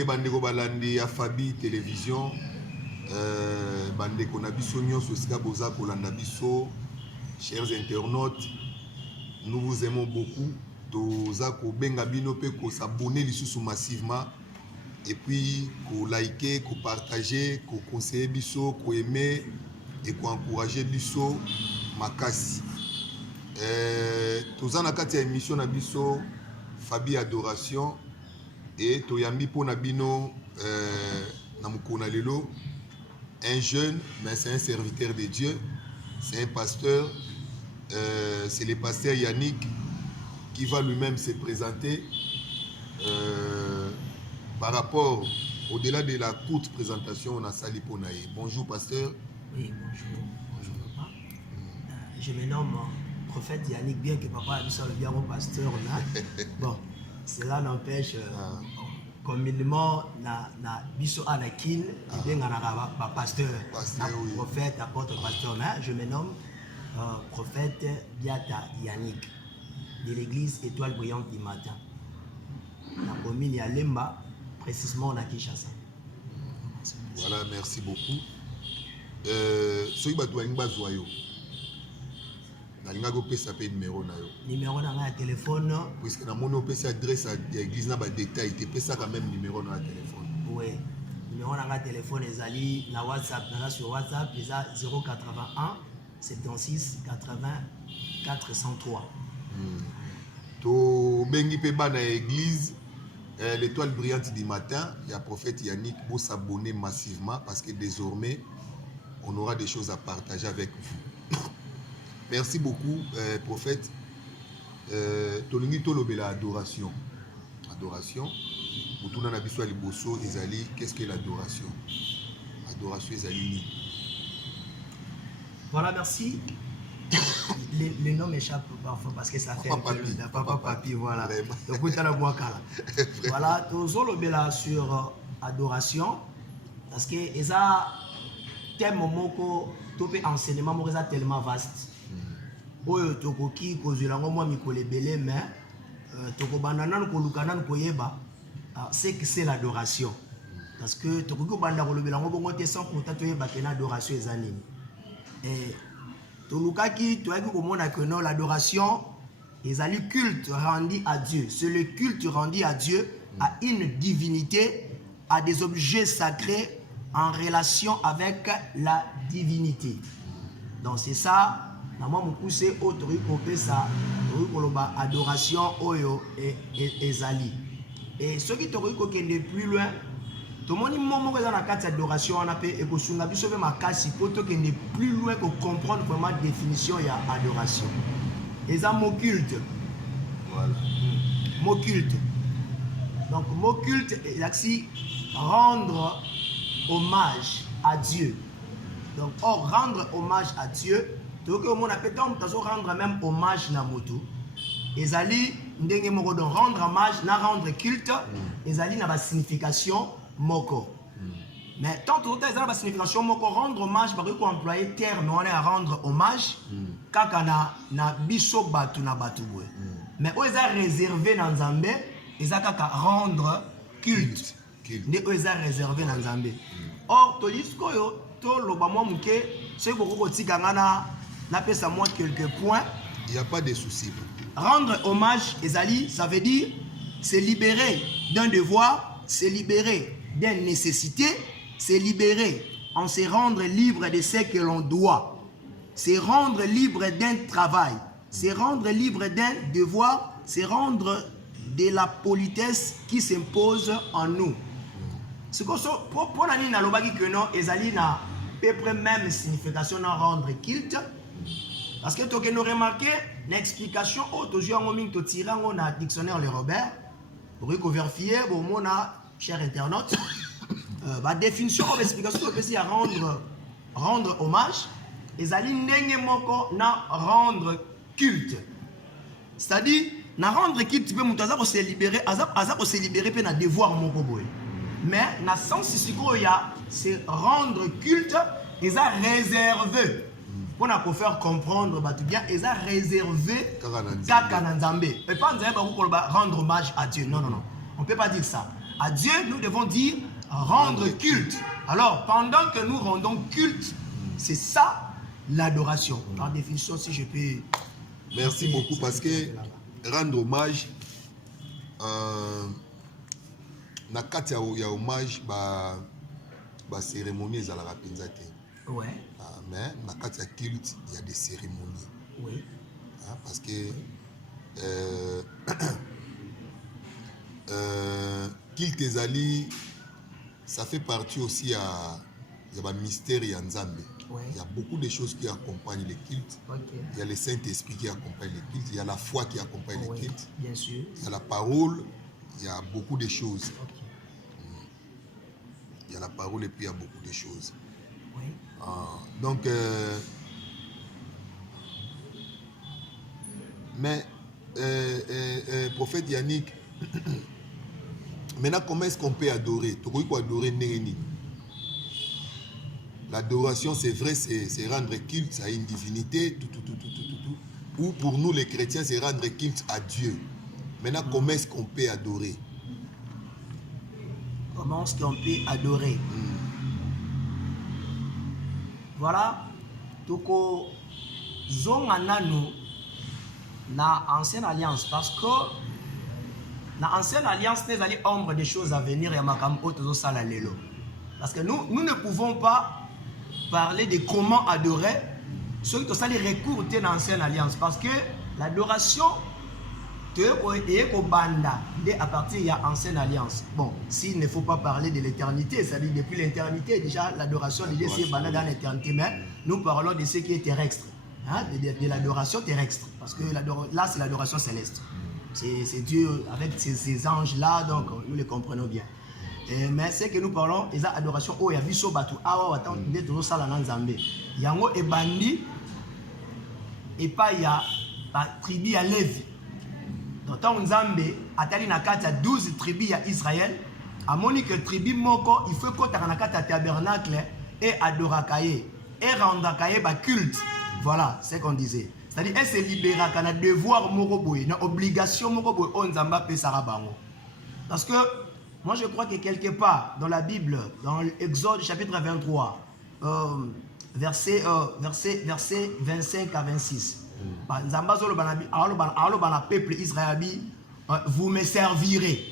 te bandeko balandi ya Fabi télévision bandeko na biso nyonso sika boza kolanda biso chers internautes nous vous aimons beaucoup toza ko benga bino pe ko s'abonner lisusu massivement et puis ko liker ko partager ko conseiller biso ko aimer et ko encourager biso makasi toza na kati ya émission na biso Fabi Adoration et toyambi pona bino na mukona lelo un jeune mais c'est un serviteur de Dieu, c'est un pasteur, c'est le pasteur Yannick qui va lui-même se présenter par rapport au-delà de la courte présentation on a sali ponaye. Bonjour pasteur. Oui, bonjour. Bonjour papa. Je me nomme prophète Yannick, bien que papa a dit ça le bien au pasteur là. Bon, cela n'empêche communément na biso anakin et bien na pasteur, prophète, apôtre, pasteur. Mais je me nomme prophète Biata Yannick de l'église Étoile Brillante du Matin. La commune à Lemba, précisément à Kinshasa. Voilà, merci beaucoup. Soy bato ngba zoyo. Na linga go pesa pe numéro na yo. Numéro na ma téléphone. Puisque na mono pesa adresse à l'église na ba détail, te pesa quand même numéro na téléphone. Oui. Numéro na ma téléphone ezali na WhatsApp, na sur WhatsApp eza 081 76 80 403. To bengi pe ba na église l'Étoile Brillante du Matin, il y a prophète Yannick pour s'abonner massivement parce que désormais on aura des choses à partager avec vous. Merci beaucoup prophète. Tolingi tolobela adoration. Adoration. Mutuna na biso liboso ezali, qu'est-ce que l'adoration? Adoration ezali. Voilà, merci. Le nom m'échappe parfois parce que ça fait Papa Papi, voilà. Donc, voilà, tozolobela sur adoration parce que ça thème moko topé enseignement moko ça tellement vaste. Oyo tokoki kozela ngomwa mikole belé mais tokobanda nanu koluka nanu koyeba c'est que c'est l'adoration parce que tokoki banda kolobela ngombo te sans pourtant toyeba que l'adoration est anime et tolukaki toyaki komona que non l'adoration ezali culte rendu à Dieu, c'est le culte rendu à Dieu à une divinité, à des objets sacrés en relation avec la divinité. Donc c'est ça maman mukuse autori kopé ça koloba adoration oyo et ezali. Et ceux qui tori ko kende plus loin to moni momo ko na kati adoration on appelle et ko sunga biso be makasi poto kende plus loin ko comprendre vraiment définition ya adoration. Eza mot culte. Voilà. Mot culte. Donc mot culte c'est rendre hommage à Dieu. Donc or rendre hommage à Dieu donc on appelle rendre même hommage na moto ezali ndenge moko donc rendre hommage na rendre culte ezali na ba signification moko mais tant tout ezali ba signification moko rendre hommage ba ko employer terme on est à rendre hommage kaka na biso batu na batu boy mais o eza réservé na Nzambe eza kaka rendre culte ne o eza réservé na Nzambe or to disko yo to loba mo muke c'est beaucoup tika ngana na pesa moi quelques points. Il n'y a pas de souci. Rendre hommage, Ezali, ça veut dire se libérer d'un devoir, se libérer d'une nécessité, se libérer en se rendre libre de ce que l'on doit, se rendre libre d'un travail, se rendre libre d'un devoir, se rendre de la politesse qui s'impose en nous. C'est comme ça, pour la ligne, que non, Ezali n'a peu près même signification à rendre culte. Parce que tu as remarqué l'explication aujourd'hui en moment tu tires on a dictionnaire le Robert pour vérifier bon mon a cher internaute la définition ou l'explication que c'est à rendre hommage et ali ndenge moko na rendre culte c'est-à-dire na rendre culte peut mutaza ko se libérer aza ko se libérer pe na devoir moko boy mais na sens siko ya c'est rendre culte et ça réservé pour nous faire comprendre bien ils ont réservé Kaka Nzambe et pas Nzambe pour rendre hommage à Dieu non on peut pas dire ça à Dieu, nous devons dire rendre culte. Alors, pendant que nous rendons culte, c'est ça l'adoration. Par définition, si je peux... Merci beaucoup parce que rendre hommage, na kati ya hommage, ba cérémonie ezalaka penza te. Ouais. Mais na kati ya culte, il y a des cérémonies. Oui. Parce que culte ezali, ça fait partie aussi à mystère et Nzambe. Ouais. Il y a beaucoup de choses qui accompagnent les cultes. Okay. Il y a le Saint-Esprit qui accompagne les cultes. Il y a la foi qui accompagne les cultes. Bien sûr. Il y a la parole. Il y a beaucoup de choses. Okay. Il y a la parole et puis il y a beaucoup de choses. Oui. Donc, mais, prophète Yannick, maintenant, comment est-ce qu'on peut adorer? Tu peux adorer Néhéni. L'adoration, c'est vrai, c'est rendre culte à une divinité, tout. Ou pour nous, les chrétiens, c'est rendre culte à Dieu. Maintenant, comment est-ce qu'on peut adorer? Comment est-ce qu'on peut adorer? Voilà. Toko zonganano na ancienne alliance, parce que na ancienne alliance, nous allons ombre des choses à venir et makam otozo sala lelo. Parce que nous ne pouvons pas parler de comment adorer ceux qui ont les recours dans l'ancienne alliance, parce que l'adoration à partir de l'ancienne alliance. Bon, s'il ne faut pas parler de l'éternité, c'est-à-dire depuis l'éternité, déjà l'adoration c'est dans l'éternité, mais nous parlons de ce qui est terrestre, hein, de l'adoration terrestre, parce que là c'est l'adoration céleste. C'est Dieu avec ces anges-là, donc nous les comprenons bien. Mais c'est que nous parlons, c'est l'adoration. Oh, il y a Viso Batu, attends, il y a tout ça là dans Zambé. Il y a un bandi, et pas il y a la tribu à Lévi. Dans Zambé, Atali Nakata 12 tribus à Israël. À Monique tribu Moko, il faut que tu aies un tabernacle et adorakaye et rendre culte. Voilà, c'est ce qu'on disait. C'est-à-dire, elle se libéra quand a devoir moroboy, une obligation moroboy, on zamba pe sarabango. Parce que moi je crois que quelque part dans la Bible, dans l'Exode chapitre 23, verset 25 à 26, peuple Israël, vous me servirez.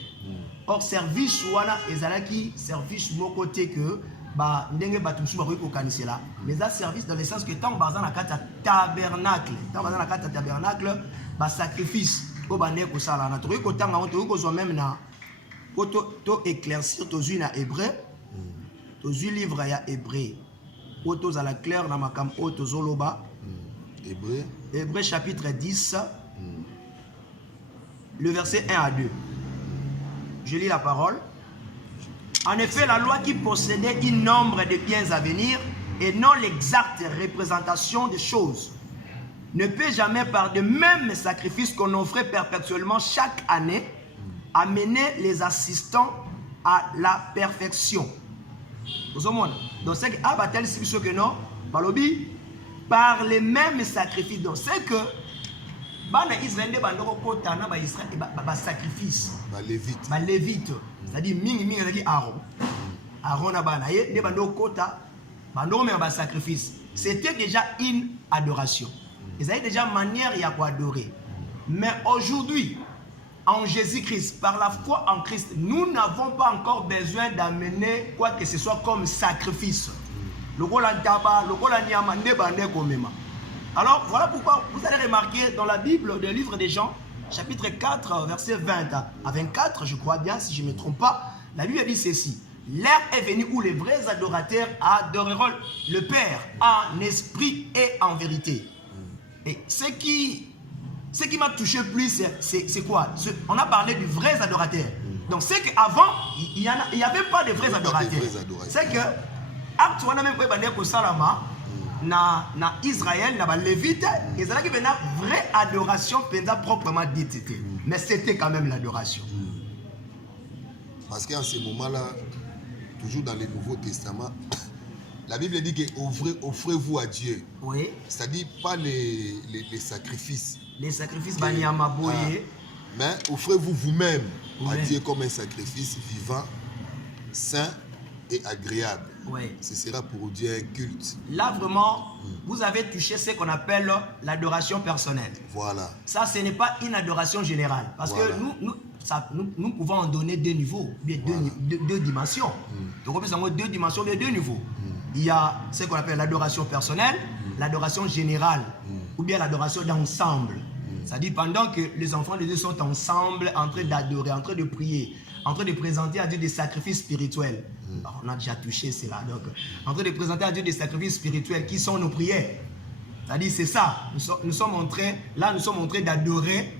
Or service wana ezalaki service mon côté que ndenge batumsu ba ko kanisela, mais ça service dans le sens que tant bazan na kata tabernacle, ba sacrifice ko bane ko sala na to ko tanga on to ko zo même na to éclaircir to zu na hébreu, to zu livre ya hébreu, to za la clair na makam o to zoloba Hébreu chapitre 10, le verset 1 à 2. Je lis la parole. En effet, la loi qui possédait un nombre de biens à venir et non l'exacte représentation des choses ne peut jamais, par de mêmes sacrifices qu'on offrait perpétuellement chaque année, amener les assistants à la perfection. Donc c'est que non, par les mêmes sacrifices. Donc c'est que Israël sacrifice. Lévite. C'est-à-dire Aaron sacrifice. C'était déjà une adoration. Ils avaient déjà manière à quoi adorer. Mais aujourd'hui, en Jésus-Christ, par la foi en Christ, nous n'avons pas encore besoin d'amener quoi que ce soit comme sacrifice. Alors voilà pourquoi vous allez remarquer dans la Bible, le livre des Jean, chapitre 4, verset 20 à 24, je crois bien, si je ne me trompe pas, la Bible dit ceci: l'heure est venue où les vrais adorateurs adoreront le Père en esprit et en vérité. Et ce qui m'a touché plus, c'est quoi? On a parlé du vrai adorateur. Donc c'est qu'avant, il n'y avait pas de vrais adorateurs. C'est que acte on a même pas salama na Israël na lévite, ils avaient une vraie adoration proprement dite, mais c'était quand même l'adoration. Parce qu'en ce moment-là, toujours dans le Nouveau Testament, la Bible dit que offrez-vous à Dieu. Oui. C'est-à-dire pas les sacrifices. Les sacrifices banyama boye. Mais offrez-vous vous-même à Dieu comme un sacrifice vivant, saint et agréable. Oui. Ce sera pour Dieu un culte. Là, vraiment, vous avez touché ce qu'on appelle l'adoration personnelle. Voilà. Ça, ce n'est pas une adoration générale. Parce que nous pouvons en donner deux niveaux, bien deux dimensions. Donc, on peut savoir deux dimensions, bien deux niveaux. Il y a ce qu'on appelle l'adoration personnelle, l'adoration générale, ou bien l'adoration d'ensemble. C'est-à-dire pendant que les enfants de Dieu sont ensemble, en train d'adorer, en train de prier, en train de présenter à Dieu des sacrifices spirituels. Alors, on a déjà touché cela. Donc, en train de présenter à Dieu des sacrifices spirituels qui sont nos prières. C'est-à-dire, c'est ça. Nous sommes en train d'adorer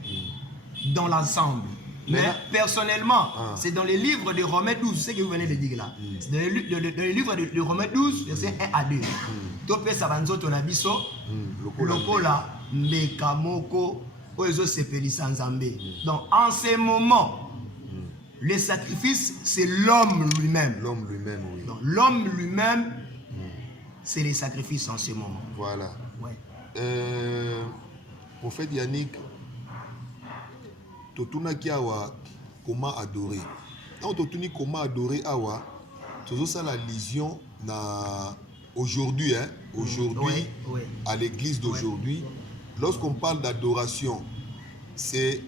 dans l'ensemble. Mais personnellement, c'est dans les livres de Romains 12, ce que vous venez de dire là. C'est dans les livres de Romains 12, versets 1 à 2. Tope sabanzo tonabiso, lokola, mekamoko, oezo sepeli sanzambe. Donc, en ces moments, le sacrifice, c'est l'homme lui-même. L'homme lui-même, oui. Donc, l'homme lui-même, c'est les sacrifices en ce moment. Voilà. Ouais. Prophète Yannick, Totuna Kiawa, comment adorer? Quand Totuni comment adorer Awa, tout ça la vision aujourd'hui, hein, aujourd'hui, à l'église d'aujourd'hui, lorsqu'on parle d'adoration, c'est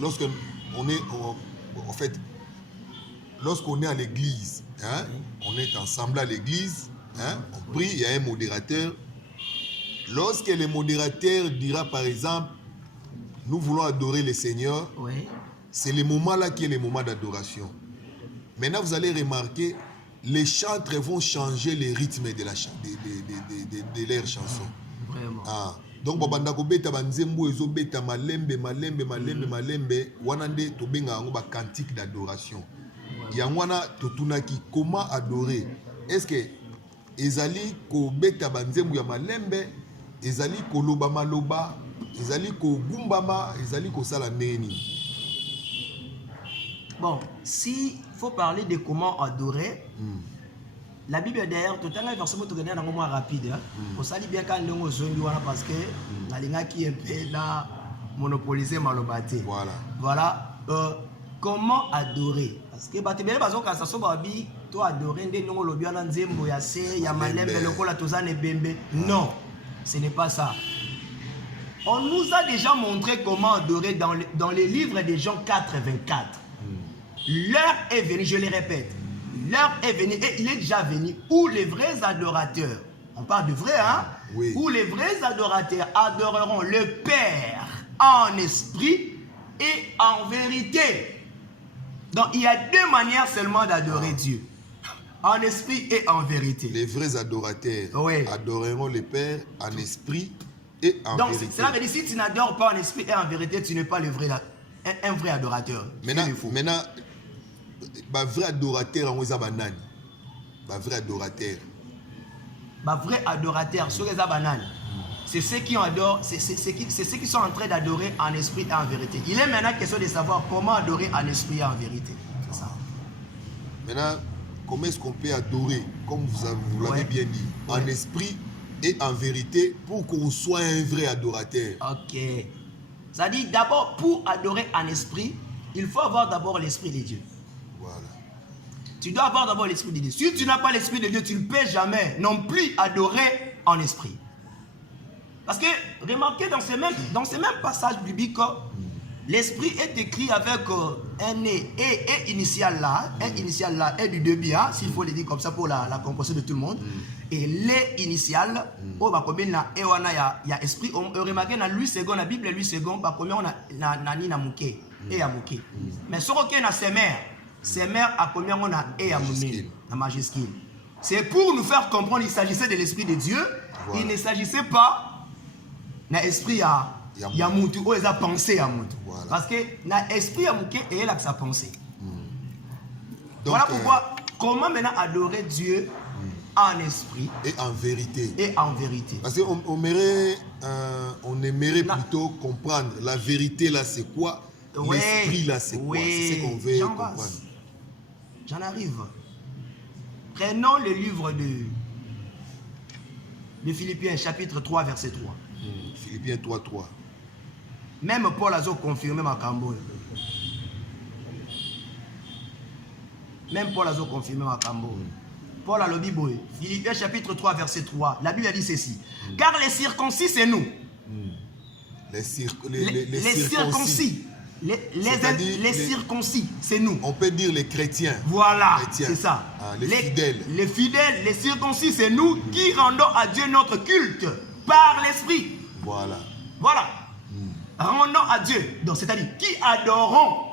lorsqu'on est en fait, lorsqu'on est à l'église, hein, on est ensemble à l'église, hein, on prie, il y a un modérateur. Lorsque le modérateur dira par exemple, nous voulons adorer le Seigneur, c'est le moment là qui est le moment d'adoration. Maintenant, vous allez remarquer, les chantres vont changer le rythme de leur chanson. Vraiment. Ah. Donc, babandako beta banzembo ezo beta malembe wanande to benga ngo ba cantique d'adoration. Yangwana totunaki comment adorer? Est-ce que ezali ko beta banzembo ya malembe, ezali ko loba maloba, ezali ko gumbama, ezali ko sala neni? Bon, s'il faut parler de comment adorer, la Bible d'ailleurs, tout à l'heure, forcément, tu connais un moment rapide. On s'est dit bien quand on a parce que la ligne qui est là, monopolisé malobati. Voilà. Comment adorer? Parce que tu bien parce que ça soit babi, toi adorer des noms le bien nzembo ya se ya malembe le kola tozane bembe. Non, ce n'est pas ça. On nous a déjà montré comment adorer dans les livres de Jean 4:24. L'heure est venue, je le répète. L'heure est venue et il est déjà venu où les vrais adorateurs, on parle de vrais, hein, où les vrais adorateurs adoreront le Père en esprit et en vérité. Donc il y a deux manières seulement d'adorer Dieu, en esprit et en vérité. Les vrais adorateurs adoreront le Père en esprit et en vérité. Donc cela veut dire si tu n'adores pas en esprit et en vérité, tu n'es pas un vrai adorateur. Maintenant, un vrai adorateur, on est banane. Un vrai adorateur. Un vrai adorateur, c'est ceux qui adorent, c'est ceux qui sont en train d'adorer en esprit et en vérité. Il est maintenant question de savoir comment adorer en esprit et en vérité. C'est ça. Maintenant, comment est-ce qu'on peut adorer, comme vous l'avez bien dit, en esprit et en vérité pour qu'on soit un vrai adorateur? Ok. Ça dit d'abord, pour adorer en esprit, il faut avoir d'abord l'esprit de Dieu. Voilà. Tu dois avoir d'abord l'esprit de Dieu. Si tu n'as pas l'esprit de Dieu, tu ne peux jamais non plus adorer en esprit. Parce que, remarquez dans ces mêmes passages bibliques, l'esprit est écrit avec un et initial là, et du début, hein, s'il faut le dire comme ça pour la compréhension de tout le monde. Et les initial, on va combien là, et on a esprit, on remarque dans lui second, la Bible lui second, bah combien on a nani na mouké, et à mouké. Mais ce qu'on a ses mères à combien on a et à mouké, la majuscule. C'est pour nous faire comprendre, il s'agissait de l'esprit de Dieu, il ne s'agissait pas d'un esprit à Yamutu, ou ils ont pensé à Yamutu. Parce que l'esprit à Mouké est là que sa pensée. Voilà pourquoi, comment maintenant adorer Dieu en esprit et en vérité. Et en vérité. Parce qu'on aimerait plutôt comprendre la vérité là c'est quoi, l'esprit là c'est quoi, c'est ce qu'on veut comprendre. J'en arrive. Prenons le livre de Philippiens chapitre 3 verset 3. Philippiens 3:3. Même Paul a confirmé ma cambo. Même Paul a confirmé ma cambo. Paul a le Bible. Philippiens chapitre 3, verset 3. La Bible a dit ceci. Car les circoncis, c'est nous. Les circoncis. Les circoncis, c'est nous. On peut dire les chrétiens. Voilà, c'est ça. Ah, les fidèles. Les fidèles, les circoncis, c'est nous qui rendons à Dieu notre culte par l'Esprit. Voilà. Voilà. Rendons à Dieu. Donc, c'est-à-dire qui adorons.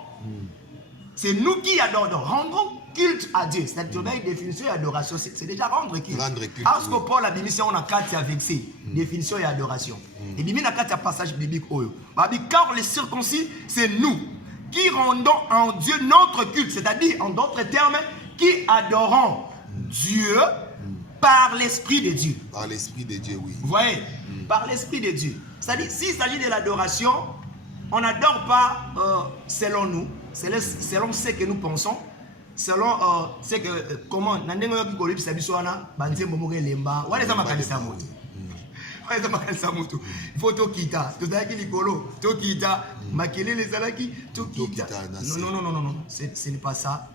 C'est nous qui adorons. Rendons culte à Dieu. C'est-à-dire une définition et adoration. C'est déjà rendre culte. Rendre culte. Parce que Paul a dit, on a quatre avec ses définition et adoration. Et bien, il y a quatre passages bibliques. Car les circoncis, c'est nous qui rendons en Dieu notre culte. C'est-à-dire, en d'autres termes, qui adorons Dieu par l'Esprit de Dieu. Par l'Esprit de Dieu, oui. Vous voyez, par l'Esprit de Dieu. C'est-à-dire, s'il s'agit de l'adoration, on n'adore pas selon nous, selon ce que nous pensons, selon ce que, comment, il faut tout quitter. Non. Ce n'est pas ça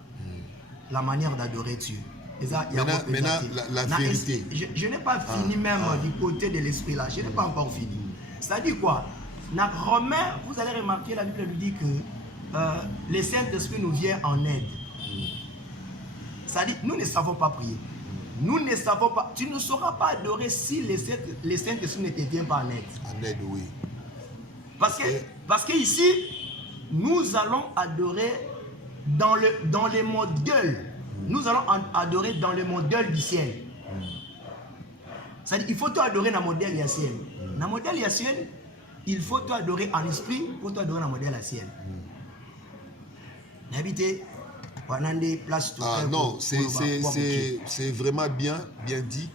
la manière d'adorer Dieu. Maintenant, la vérité. Je n'ai pas fini même du côté de l'esprit là. Je n'ai pas encore fini. C'est-à-dire quoi? Dans Romains, vous allez remarquer, la Bible nous dit que le Saint-Esprit nous vient en aide. C'est-à-dire, nous ne savons pas prier. Nous ne savons pas. Tu ne sauras pas adorer si le Saint-Esprit ne te vient pas en aide. En aide, oui. Parce que ici, nous allons adorer dans les modèles. Nous allons adorer dans le modèle du ciel. C'est-à-dire, il faut tout adorer dans le modèle du ciel. Dans le modèle du ciel, il faut tout adorer en esprit, il faut tout adorer dans le modèle du ciel. N'habitez. Non, c'est vraiment bien dit.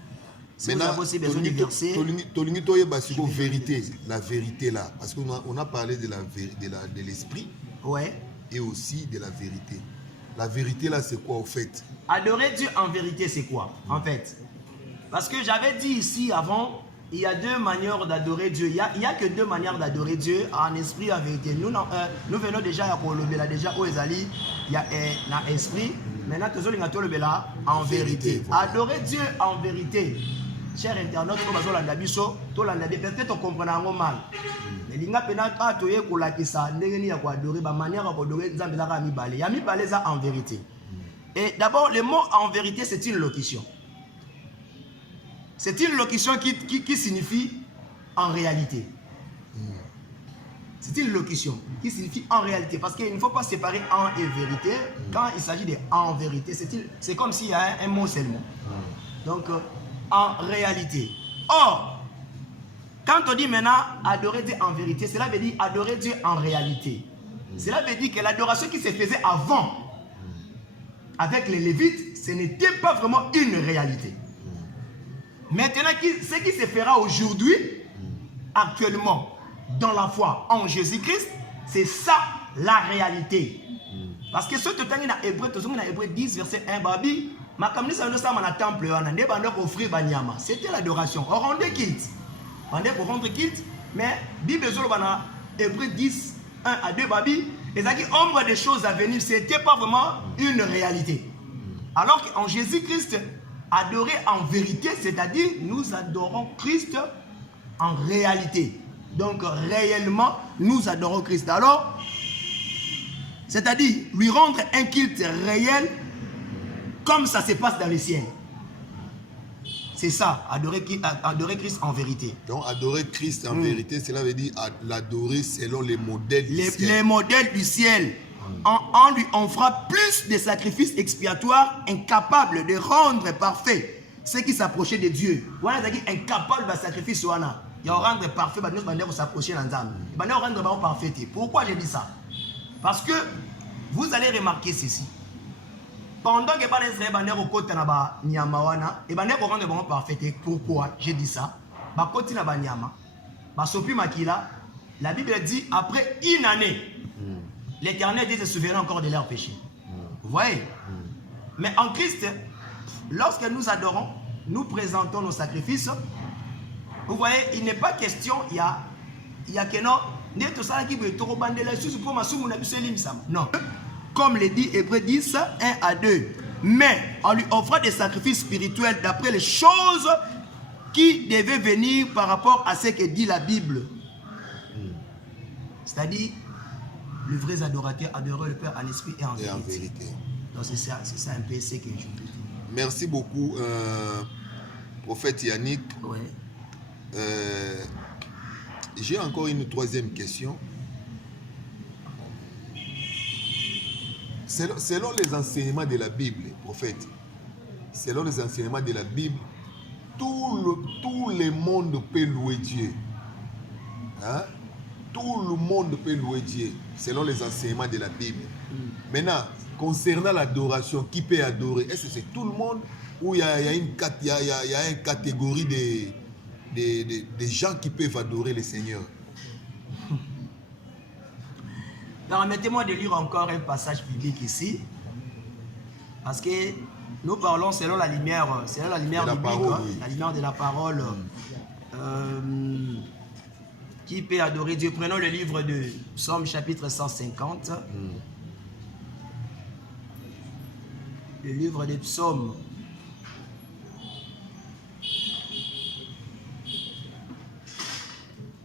Si maintenant, vous avez besoin du verset, vérité, la vérité là, parce qu'on a parlé de l'esprit, ouais, et aussi de la vérité. La vérité là, c'est quoi au fait? Adorer Dieu en vérité, c'est quoi en fait? Parce que j'avais dit ici avant, il y a deux manières d'adorer Dieu. Il y a que deux manières d'adorer Dieu, en esprit et en vérité. Nous venons déjà à Kolobela, déjà au Ezali, il y a un esprit. Maintenant, nous allons le en vérité. Voilà. Adorer Dieu en vérité. Cher internaute, peut-être on comprend mal. Mais il y a en vérité. Et d'abord, le mot en vérité, c'est une locution. C'est une locution qui signifie en réalité. C'est une locution qui signifie en réalité. Parce qu'il ne faut pas séparer en et vérité. Quand il s'agit de en vérité, c'est comme s'il y a un mot seulement. Donc, en réalité. Or, quand on dit maintenant adorer Dieu en vérité, cela veut dire adorer Dieu en réalité. Cela veut dire que l'adoration qui se faisait avant, avec les Lévites, ce n'était pas vraiment une réalité. Maintenant, ce qui se fera aujourd'hui, actuellement, dans la foi en Jésus-Christ, c'est ça la réalité. Parce que ce que tu as dit dans Hébreu 10, verset 1, Babi, c'était l'adoration. On rendait culte. On rendre culte, mais Bible Hébreu 10, 1 à 2, Babi, et ça dit ombre des choses à venir, ce n'était pas vraiment une réalité. Alors qu'en Jésus-Christ, adorer en vérité, c'est-à-dire nous adorons Christ en réalité. Donc réellement, nous adorons Christ. Alors, c'est-à-dire lui rendre un culte réel comme ça se passe dans le ciel. C'est ça, adorer Christ en vérité. Donc adorer Christ en vérité, cela veut dire l'adorer selon les modèles du ciel. Les modèles du ciel. En lui offrant plus de sacrifices expiatoires incapables de rendre parfait ce qui s'approchait de Dieu. Voilà, c'est-à-dire incapable de sacrifice. Il y a rendre parfait, il faut s'approcher dans l'âme. Il faut rendre parfait. Pourquoi j'ai dit ça? Parce que vous allez remarquer ceci. Pendant que les Israéliens au côté de Nyamawana, et ben rendre parfait. Pourquoi j'ai dit ça? Ba côté na Nyama, ba sopi makila. La Bible dit après une année. L'Éternel dit se souviendra encore de leurs péchés. Vous voyez? Mais en Christ, lorsque nous adorons, nous présentons nos sacrifices. Vous voyez, il n'est pas question, il y a que non, Non. Comme le dit Hébreux 10, 1 à 2. Mais en lui offrant des sacrifices spirituels d'après les choses qui devaient venir par rapport à ce que dit la Bible. C'est-à-dire, les vrais adorateurs adorent le Père en esprit et en vérité. Donc c'est ça un peu ce que je veux dire. Merci beaucoup, prophète Yannick. Ouais. J'ai encore une troisième question. Selon les enseignements de la Bible, prophète, selon les enseignements de la Bible, tout le monde peut louer Dieu. Hein? Tout le monde peut louer Dieu, selon les enseignements de la Bible. Maintenant, concernant l'adoration, qui peut adorer? Est-ce que c'est tout le monde ou il y a une catégorie de gens qui peuvent adorer le Seigneur? Permettez-moi de lire encore un passage biblique ici, parce que nous parlons selon la lumière biblique, parole, oui. La lumière de la parole. Qui peut adorer Dieu? Prenons le livre de Psaume chapitre 150. Le livre de Psaume.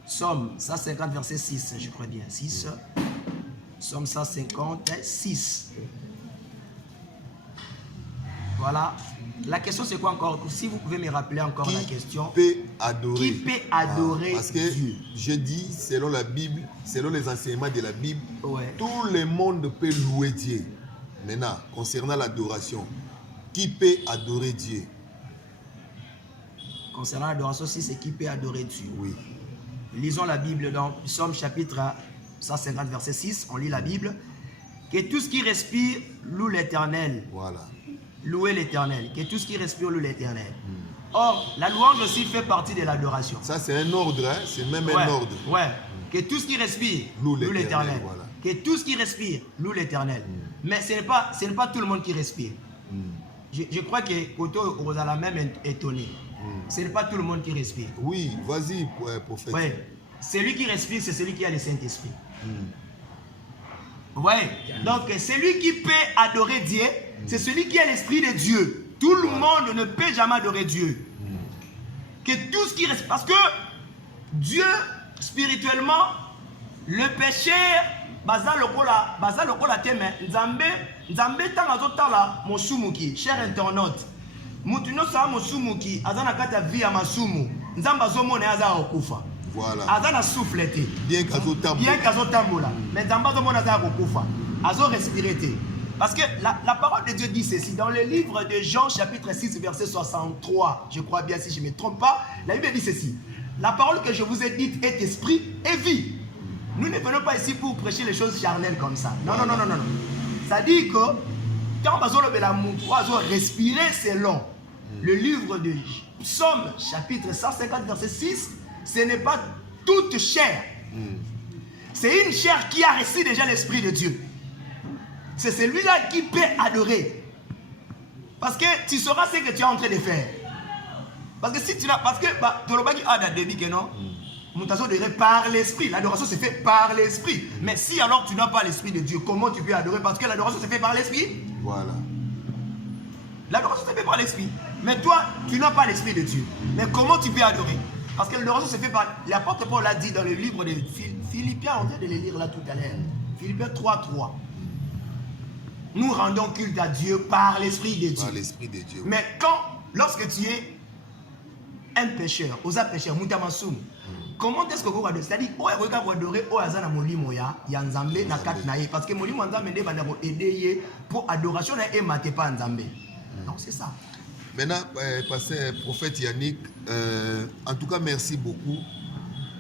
Psaume 150 verset 6, je crois bien. 6. Psaume 156. Voilà. La question c'est quoi encore? Si vous pouvez me rappeler encore la question. Qui peut adorer parce que Dieu? Je dis, selon la Bible, selon les enseignements de la Bible, ouais. Tout le monde peut louer Dieu. Maintenant, concernant l'adoration, qui peut adorer Dieu? Concernant l'adoration, si c'est qui peut adorer Dieu. Oui. Lisons la Bible dans Psaume chapitre 150 verset 6. On lit la Bible. Que tout ce qui respire loue l'Éternel. Voilà. Louez l'Éternel. Que tout ce qui respire loue l'Éternel. Or, la louange aussi fait partie de l'adoration. Ça, c'est un ordre, hein? C'est même un ordre. Ouais. Que tout ce qui respire loue l'Éternel. Voilà. Que tout ce qui respire loue l'Éternel. Mais ce n'est pas tout le monde qui respire. Je crois que Koto vous a la même étonné. Ce n'est pas tout le monde qui respire. Oui, vas-y, prophète. Ouais. Celui qui respire, c'est celui qui a le Saint-Esprit. Ouais. Donc, celui qui peut adorer Dieu, c'est celui qui a l'Esprit de Dieu. Tout le monde ne peut jamais adorer Dieu. Que tout ce qui respire. Parce que Dieu, spirituellement, le pécheur, baza lokola teme, nzambe tangazotala mosumuki, cher internaute. Mutuno sa mosumuki, azana kata via masumu, nzamba zomone aza okufa. Voilà. Azana souffleté. Bien kazotambola. Mais nzamba zomone aza okufa. Azo respiré. Parce que la parole de Dieu dit ceci dans le livre de Jean chapitre 6 verset 63. Je crois bien si je ne me trompe pas. La Bible dit ceci. La parole que je vous ai dite est esprit et vie. Nous ne venons pas ici pour prêcher les choses charnelles comme ça. Non. Ça dit que quand on va respirer selon le livre de Psaume chapitre 150 verset 6, ce n'est pas toute chair. C'est une chair qui a reçu déjà l'Esprit de Dieu. C'est celui-là qui peut adorer. Parce que tu sauras ce que tu es en train de faire. Parce que si tu n'as... Parce que Tolobaki a dit que non. Montation de par l'esprit. L'adoration se fait par l'esprit. Mais si alors tu n'as pas l'Esprit de Dieu, comment tu peux adorer? Parce que l'adoration se fait par l'esprit. Voilà. L'adoration se fait par l'esprit. Mais toi, tu n'as pas l'Esprit de Dieu. Mais comment tu peux adorer? Parce que l'adoration se fait par... L'apôtre Paul l'a dit dans le livre de Philippiens, on vient de le lire là tout à l'heure. Philippiens 3:3. Nous rendons culte à Dieu par l'Esprit de Dieu. Par l'Esprit de Dieu. Mais lorsque tu es un pécheur, osa pécheur, mutamasum, comment est-ce que vous adorez? C'est-à-dire, vous adorer au Azana Molimo ya Nzambe na kat naye. Parce que Molimo Nzambe ne va pas aider pour adoration et mate pas Nzambe. Donc c'est ça. Maintenant, pasteur prophète Yannick, en tout cas, merci beaucoup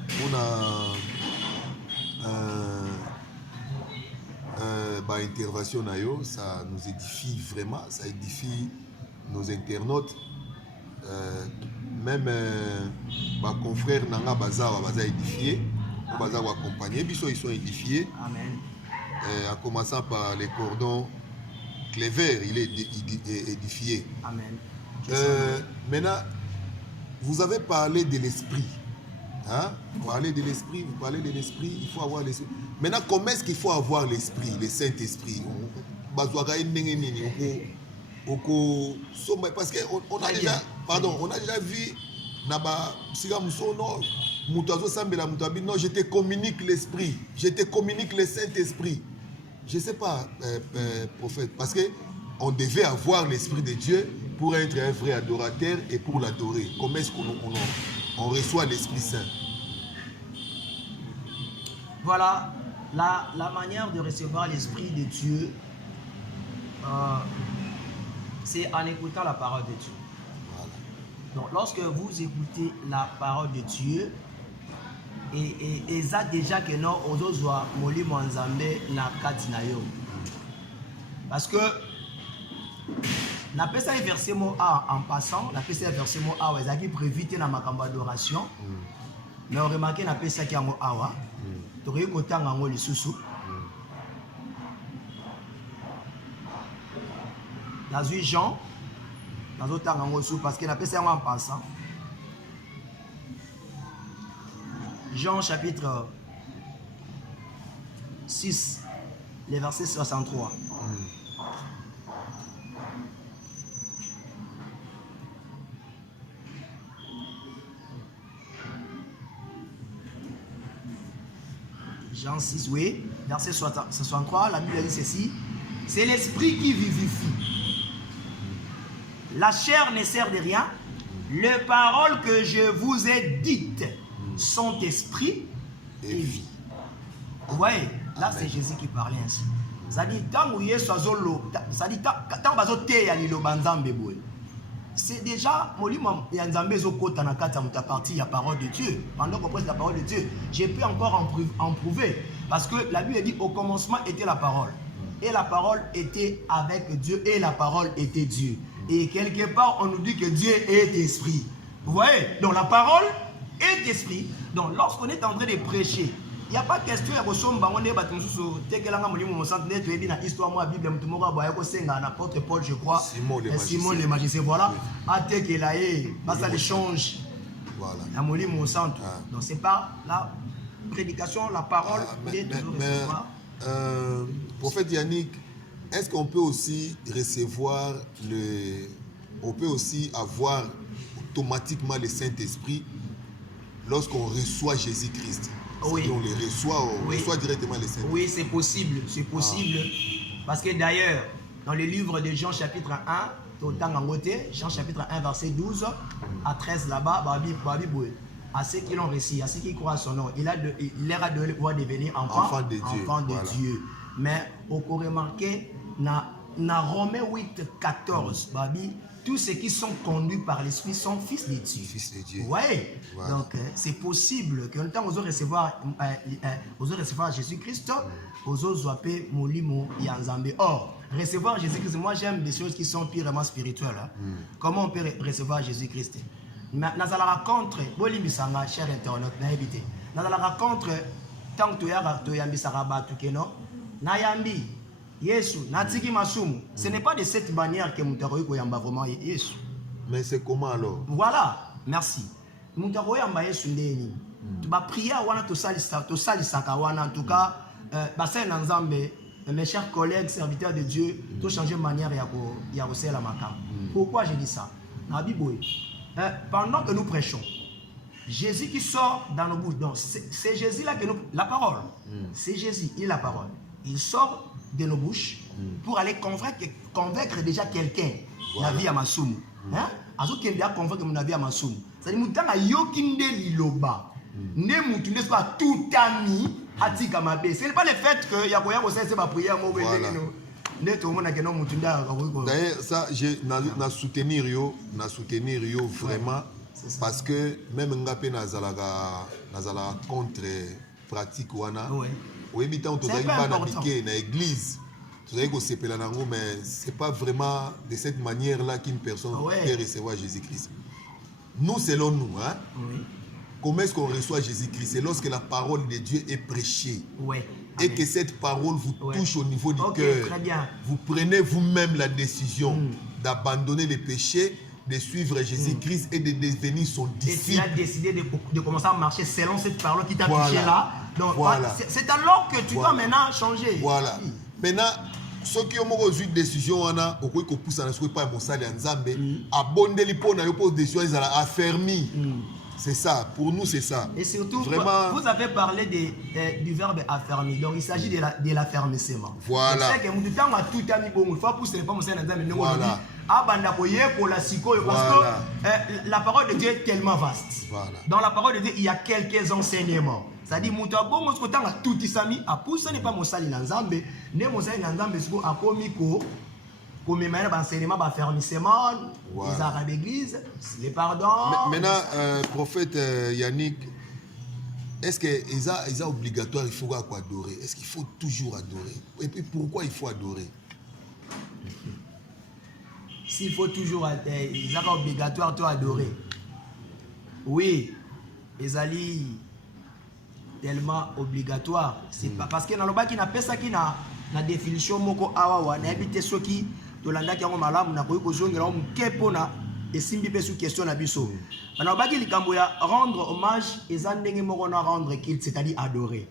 pour intervention. Ça nous édifie vraiment, ça édifie nos internautes. Même ma confrère Nanga Baza édifié, Baza va accompagner, ils sont édifiés. Amen. En commençant par les cordons Cléver, il est édifié. Amen. Maintenant, vous avez parlé de l'esprit. Hein? Parler de l'esprit, vous parlez de l'esprit, il faut avoir l'esprit. Maintenant, comment est-ce qu'il faut avoir l'esprit, le Saint-Esprit? Parce qu'on a déjà, pardon, on a déjà vu, non, je te communique l'esprit, je te communique le Saint-Esprit. Je ne sais pas, prophète, parce qu'on devait avoir l'Esprit de Dieu pour être un vrai adorateur et pour l'adorer. Comment est-ce qu'on reçoit l'Esprit Saint? Voilà, la manière de recevoir l'Esprit de Dieu, c'est en écoutant la parole de Dieu. Voilà. Donc, lorsque vous écoutez la parole de Dieu, et ça déjà que non, on doit moli manzambe na katinayo. Parce que la pesa verset mot A en passant, la pesa verset mot A, ils ont prévu dans ma campagne d'adoration. Mais on remarque la pesa qui a mot A. Donc, il y a un peu de sous. Dans 8 Jean, dans autant en sous parce qu'il a fait ça en passant. Jean chapitre 6, le verset 63. Jean 6, oui, verset 63, la Bible dit ceci. C'est l'esprit qui vivifie. La chair ne sert de rien. Les paroles que je vous ai dites sont esprit et vie. Vous voyez, là c'est Jésus qui parlait ainsi. Ça dit, tant que c'est déjà, la parole de Dieu. Pendant qu'on presse la parole de Dieu, je peux encore en prouver. Parce que la Bible dit, au commencement était la parole. Et la parole était avec Dieu et la parole était Dieu. Et quelque part, on nous dit que Dieu est esprit. Vous voyez? Donc la parole est esprit. Donc lorsqu'on est en train de prêcher, il n'y a pas question de ressemble on est battu sous histoire moi Bible n'importe Paul je crois Simon le magicien voilà até que là ça l'échange voilà la molie mon centre donc c'est pas la prédication la parole prophète Yannick, est-ce qu'on peut aussi recevoir on peut aussi avoir automatiquement le Saint-Esprit lorsqu'on reçoit Jésus-Christ? Oui. On les reçoit, on reçoit directement les Saint-Esprit. Oui, c'est possible, parce que d'ailleurs, dans le livre de Jean chapitre 1, Jean chapitre 1 verset 12 à 13 là-bas, à ceux qui l'ont reçu, à ceux qui croient à son nom, il leur a donné le pouvoir de devenir enfant de Dieu. Mais on peut remarquer dans Romains 8, 14, tous ceux qui sont conduits par l'Esprit sont fils de Dieu. Ouais. Voilà. Donc, c'est possible que temps vous recevoir Jésus-Christ, vous avez molimo yanzambe. Or, recevoir Jésus-Christ, moi j'aime des choses qui sont purement spirituelles. Comment on peut recevoir Jésus-Christ? Dans la rencontre, bolimisanga cher internaute, n'habitez. Dans la rencontre, tant que tu as yambi saraba tukeno, nayambi. Yesu, natiki masumu. Ce n'est pas de cette manière que Moutaroy Koyamba vraiment Yesu. Mais c'est comment alors? Voilà, merci. Moutaroy Yamba Yesu ndeni. Tu vas prier wana to salisaka wana en tout cas bassin nzambe mes chers collègues serviteurs de Dieu, to changer manière ya la makam. Pourquoi je dis ça? Na Bible. Pendant que nous prêchons, Jésus qui sort dans nos bouches. Donc c'est Jésus là que nous la parole. C'est Jésus, il est la parole. Il sort de nos bouches pour aller convaincre déjà quelqu'un la vie à Masumu. Hein? Azo qui bien convaincre mon avis à Masumu. C'est-à-dire mutanga yokinde liloba. Ne mutu n'est pas tout ami atika mabe. Ce n'est pas le fait que yakoya ko c'est pas prière mo bezeno. Neto mona ke no mutu nda ko. D'ailleurs ça j'ai na soutenir yo vraiment parce que même ngapé nazala contre pratique wana. Oui, mais tant que tu as une église, tu as mais c'est pas vraiment de cette manière-là qu'une personne peut recevoir Jésus-Christ. Nous, selon nous, hein, comment est-ce qu'on reçoit Jésus-Christ? C'est lorsque la parole de Dieu est prêchée. Et que cette parole vous touche au niveau du cœur. Vous prenez vous-même la décision d'abandonner les péchés de suivre Jésus-Christ et de devenir son disciple. Et tu as décidé de commencer à marcher selon cette parole qui t'a touché là. Donc, voilà. C'est alors que tu dois maintenant changer. Voilà. Maintenant, ceux qui ont eu une décision, on a poussé à ne pas Monsali Nzambe, abondé les points, on pose décision, ils ont affermi. C'est ça, pour nous c'est ça. Et surtout, vraiment, vous avez parlé du verbe affermi, donc il s'agit de l'affermissement. Voilà. C'est que tout le temps, tout a mis bon, il faut pousser les pommes, voilà. Parce que la parole de Dieu est tellement vaste. Voilà. Dans la parole de Dieu, il y a quelques enseignements. C'est-à-dire, tout isami a poussé n'est pas Monsali Nzambe, ne Monsali Nzambe a commis comme maintenant l'enseignement affermissement, les arabes d'église, les pardons. Maintenant, prophète Yannick, est-ce que c'est obligatoire, il faut adorer? Est-ce qu'il faut toujours adorer? Et puis pourquoi il faut adorer? S'il faut toujours c'est obligatoire de adorer. Oui, les tellement obligatoire. C'est pas parce que dans le bas qui n'a pas ça qui n'a définition moko awa na habité ceux qui to landa ki ngo malamu na koyi kozongela mu kepona et simbi pe sous question na biso. Dans le bas qui likambo ya rendre hommage et ndenge moko na rendre culte, c'est-à-dire adorer.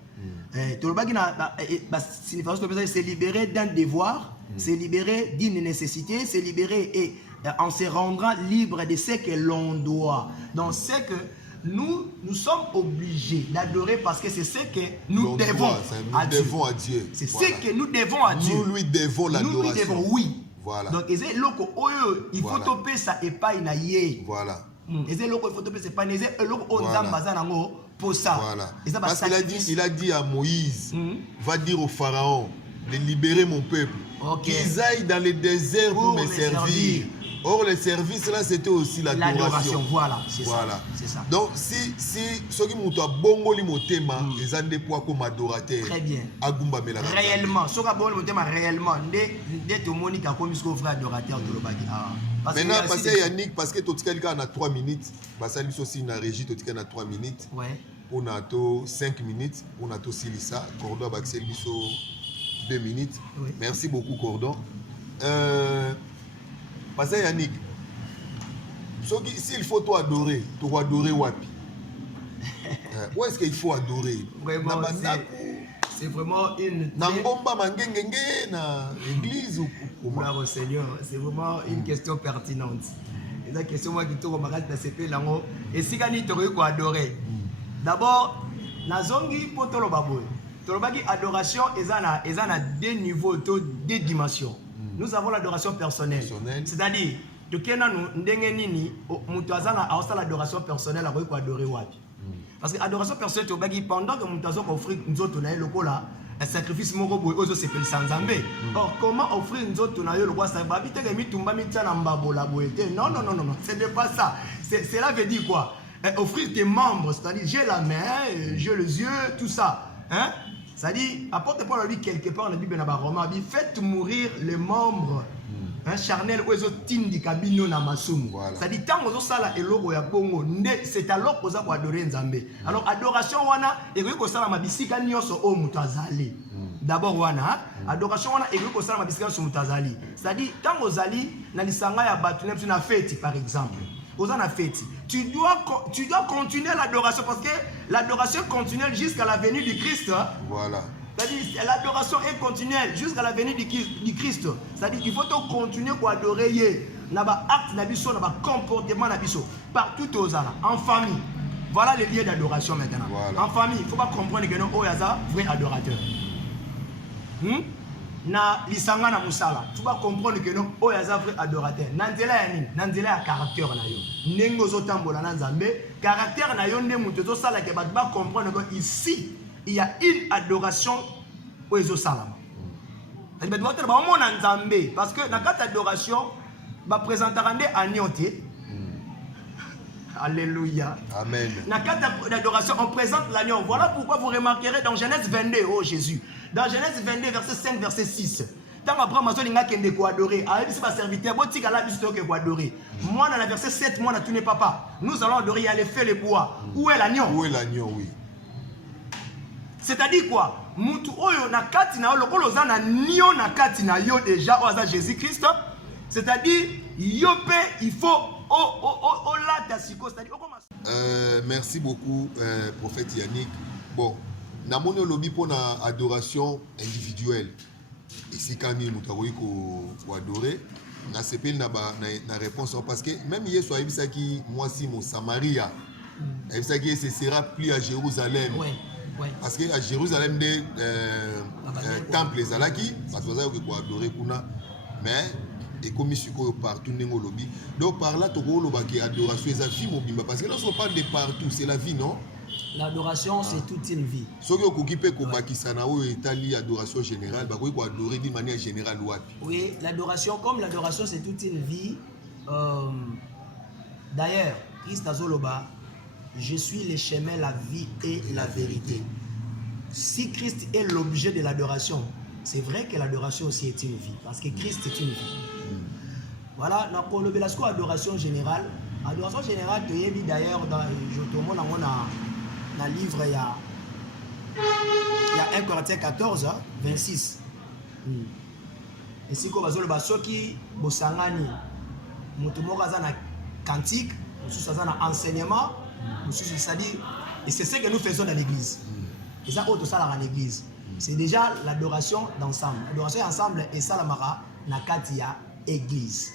To le bas qui na signification de se libérer d'un devoir, se libérer d'une nécessité, se libérer et en se rendant libre de ce que l'on doit. Donc c'est que nous sommes obligés d'adorer parce que c'est ce que nous devons à Dieu. C'est ce que nous devons à Dieu. Nous lui devons l'adoration. Nous lui devons, oui. Voilà. Donc, il faut topper ça et pas une aïe. Voilà. Il faut topper ça et pas une aïe. Pour ça. Voilà. Parce qu'il a dit à Moïse, va dire au Pharaon de libérer mon peuple. Qu'ils aillent dans le désert pour me servir. Or, le service là, c'était aussi l'adoration. Voilà, c'est ça. Donc, si ceux qui m'ont bongo li motema, ils ont des poids comme adorateur. Très bien. Réellement, ceux qui ont bongo motema réellement, dès que Monique a commis ce qu'on fait adorateur de l'obagi. Maintenant, parce que Yannick, parce que Totika a 3 minutes, parce que lui aussi une régie, Totika a 3 minutes. Ouais. On a 5 minutes, on a aussi Lisa, Cordon Baxel Bisso 2 minutes. Oui. Merci beaucoup, Cordon. Parce que Yannick, s'il faut toi adorer, tu dois adorer Wapi. Où est-ce qu'il faut adorer? Vraiment, c'est vraiment une... Nangomba mangengenge na église ou comment? Au Seigneur, c'est vraiment une question pertinente. C'est une question moi qui te remarque dans ce pays là. Et si tu dois adorer, d'abord, nazongi pour tout le babou. Tout le bagi adoration, ils ont 2 niveaux, 2 dimensions. Nous avons l'adoration personnelle. C'est-à-dire, l'adoration personnelle, adorer wapi. Parce que l'adoration personnelle, pendant que nous avons offert nous autres un sacrifice, or, comment offrir nous autres non, ce n'est pas ça. Cela veut dire quoi? Offrir tes membres, c'est-à-dire, j'ai la main, j'ai les yeux, tout ça. Hein? C'est-à-dire, apporte pas lui quelque part, on a dit, faites mourir les membres charnels ou les autres tindi kabino na masumu. C'est-à-dire, tant que ça là, c'est alors que vous avez adoré Nzambe. Alors, adoration, wana, et que ça la mabisika nyoso o mutazali. D'abord, wana, adoration, wana, et que ça la mabisika nyoso mutazali. C'est-à-dire, tant que vous allez, na lisanga ya batunem sur na fête, par exemple. Aux en fête, tu dois continuer l'adoration parce que l'adoration continue jusqu'à la venue du Christ. Hein? Voilà. C'est-à-dire l'adoration est continuelle jusqu'à la venue du Christ. C'est-à-dire qu'il faut continuer pour adorer. Naba acte nabiso, naba comportement nabiso partout aux ala, en famille. Voilà les lieux d'adoration maintenant. Voilà. En famille, il ne faut pas comprendre que nous sommes vrai adorateurs. Na lisanga na musala tu vas comprendre que non o ya vrai adorateur nanzela ya nini nanzela ya caractère na yo nengo zotambola na Nzambe caractère na yo nde muto to sala ke ba comprendre que ici il y a une adoration o ezo sala et ba doit ba mona Nzambe parce que na kata adoration ba présentera nde anioté. Alléluia. Amen. Na kata d'adoration on présente l'agneau. Voilà pourquoi vous remarquerez dans Genèse 22 oh Jésus. Dans Genèse 22, verset 5, verset 6. Tant après, Mazo Linga Kende ko adorer. Ah, c'est pas serviteur. Bon, tika la bisto que ko adorer. Moi, dans la verset 7, moi, na tu n'es papa. Nous allons adorer, il y a les feux, les bois. Où est l'agneau? Où est l'agneau, oui. C'est-à-dire quoi? Mutu oyo na kati na yo, lokolo za na nio na kati na yo déjà, oza Jésus-Christ. C'est-à-dire, yo pe, il faut Merci beaucoup, prophète Yannick. Bon, namoni olobi pour na adoration individuelle. Ici quand nous avons adoré, na sepel na réponse parce que même hier soir qui moi si mon Samaria, ça qui ce sera plus à Jérusalem. Ouais. Parce que à Jérusalem des temples les alaki, parce que vous avez adoré kuna, mais et comme ici partout n'engo lobby. Donc par là toko lobaki adoration les vie mobimba parce que lorsqu'on parle de partout c'est la vie non? L'adoration c'est toute une vie. Ce qui occupe Kobakisana ou Italie adoration générale, bah quoi adorer d'une manière générale oui, l'adoration comme l'adoration c'est toute une vie. D'ailleurs, Christ Azoloba, je suis le chemin, la vie et la vérité. Si Christ est l'objet de l'adoration, c'est vrai que l'adoration aussi est une vie, parce que Christ est une vie. Voilà, pour le Belasco, adoration générale, tu y dit d'ailleurs, je te montre dans le livre, il y a 1 Corinthiens 14, 26. Et si vous avez ceux qui bosangani, na cantique, na enseignement, c'est-à-dire, et c'est ce que nous faisons dans l'église. Et ça, autre ça dans l'église. C'est déjà l'adoration d'ensemble. L'adoration ensemble et ça la mara na katia église.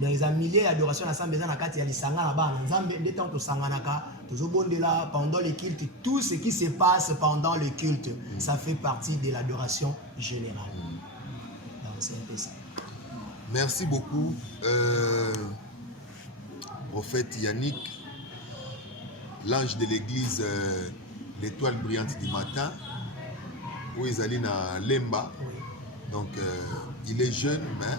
Dans les milliers d'adoration ensemble, na katia lisanga là-bas, nzambe de temps to sanganaka, to bondela pendant le culte, tout ce qui se passe pendant le culte, ça fait partie de l'adoration générale. Donc c'est un peu ça. Merci beaucoup, prophète Yannick, l'ange de l'église, l'étoile brillante du matin, où ils allaient à Lemba. Donc il est jeune, mais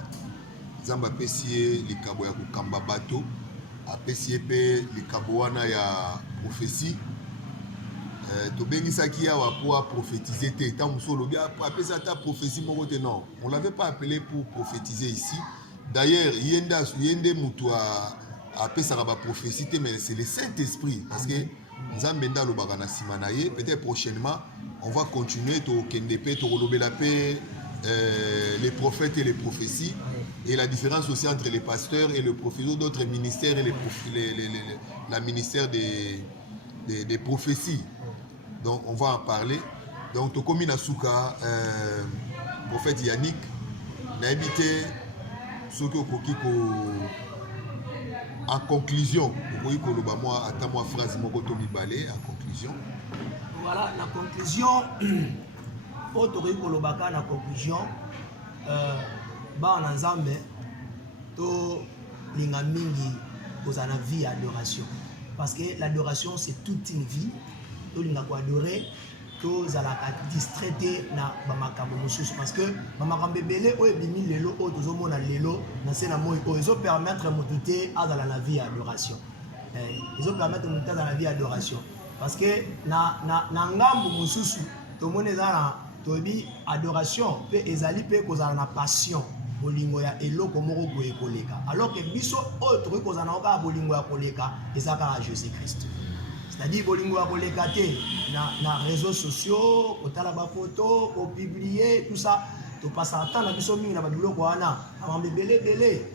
Zamba Pessie, les Kaboya Kamba Bato, a Pessie les Kaboana ya prophétie. Tobengisa qui a pour prophétiser tant on appelé ça ta prophétie non, on l'avait pas appelé pour prophétiser ici. D'ailleurs yenda mutu a pesa ba prophétie mais c'est le Saint-Esprit parce que Nzambenda lo bagana simanaye peut-être prochainement on va continuer to kendepe to lobela paix les prophètes et les prophéties et la différence aussi entre les pasteurs et le prophétie d'autres ministères et la ministère des prophéties. Donc on va en parler. Donc Tokomi Nasuka, prophète Yannick, n'a habité ce que en conclusion, moi attends moi phrase mon kotomi balé en conclusion. Voilà la conclusion. Autori kolobaka na conclusion. Ba na Nzambe to linga mingi kozana vie adoration parce que l'adoration c'est toute une vie. To linga ko adorer to zalaka distraité na ba makambo mosusu parce que ba makambo belé o ebimi lelo o tozomona lelo na sena moyi o ezo permettre motuté azala na vie adoration. Ezo permettre motuté azala na vie adoration parce que na ngambo mosusu to moneza na tobi adoration pe ezali pe kozala na passion bolingo ya eloko moko boye koleka alors que biso autre kozala na bolingo ya koleka ezaka Jésus Christ. C'est-à-dire bolingo ya koleka te na réseaux sociaux, otala ba photo, o publier tout ça, to passa temps na biso mingi na ba biloko wana, amambe belé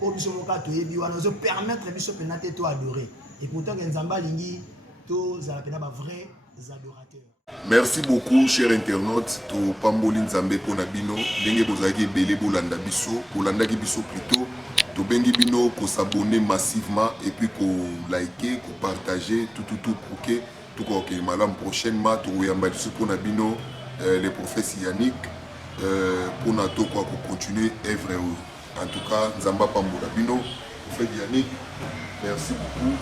o biso moka to yebi wana zo permettre biso penate to adorer. Et pourtant que Nzamba lingi to za pena ba vrais adorateurs. Merci beaucoup, chers internautes. To Pambolin Nzambe pona bino, ndenge bozaki belé bolanda biso, bolanda ki biso plutôt. To bengi bino ko s'abonner massivement et puis ko liker, ko partager tout pour que tout ko malam prochainement to yamba biso pona bino les prophètes Yannick pour na to ko continuer œuvre. En tout cas, Nzamba Pambola bino, prophète Yannick. Merci beaucoup.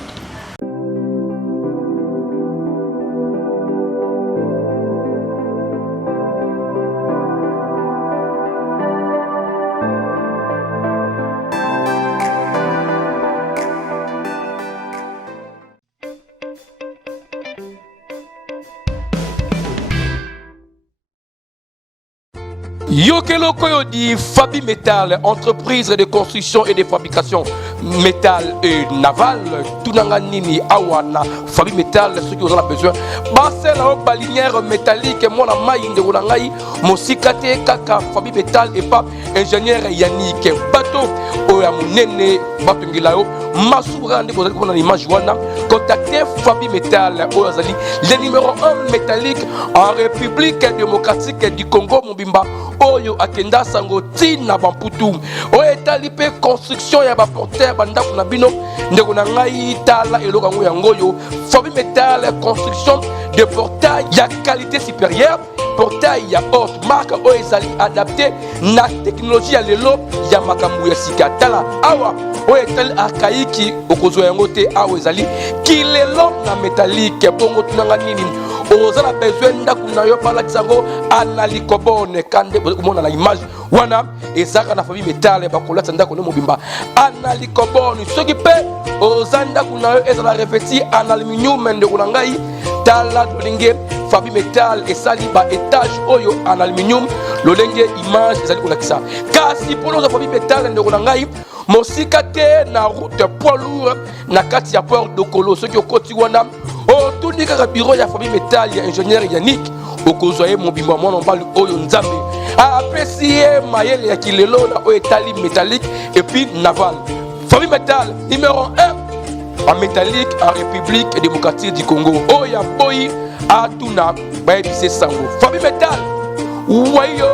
Yokelo Koyodi, Fabi Metal, entreprise de construction et de fabrication métal et naval. Tunanganini, Awana, Fabi Metal, ceux qui ont besoin. Basel, balinière métallique, mon amaï de Roulangaï, mon Sikate, Kaka, Fabi Metal et pas ingénieur Yannick. photo oya monene batongela yo masura ndeko ozali komona na image wana. Contactez Fabi Metal oyo azali le numéro 1 métallique en République démocratique du Congo mobimba oyo akenda sango tina bamputu oyo etali pe construction ya baporter bandako na bino ndeko na ngai tala eloko yango yango yo Fabi Metal construction de portail ya qualité supérieure, portail ya haute marque oyo ezali adapté na technologie ya lelo ya makambo ya sika tala awa oyo etali archaïque okozwa yango te awa ezali kilelo na métallique bongo tunanga nini ozala besoin ndako na yo balakisa yango anali kobone kande komona na image wana ezaka na Fabi Metal bakolata ndako no mobimba anali kobone soki pe oza ndako na yo ezala revêti en aluminium ndeko na ngai tala lolenge Fabi Metal esali ba étage oyo en aluminium lolenge image ezali kolakisa kasi polo za Fabi Metal ndeko na ngai mosika te na route poids lourd na kati ya port dokolo soki okoti wana otuni kaka bureau ya Fabi Metal ya ingénieur Yannick okozwa ye mobimba mwana mbali oyo nzambe apesi ye mayele ya kilelo na oyo etali métallique et puis naval. Fabi Metal numéro 1 en métallique en République démocratique du Congo oya boyi atuna bayebise sango Fabi Metal wayo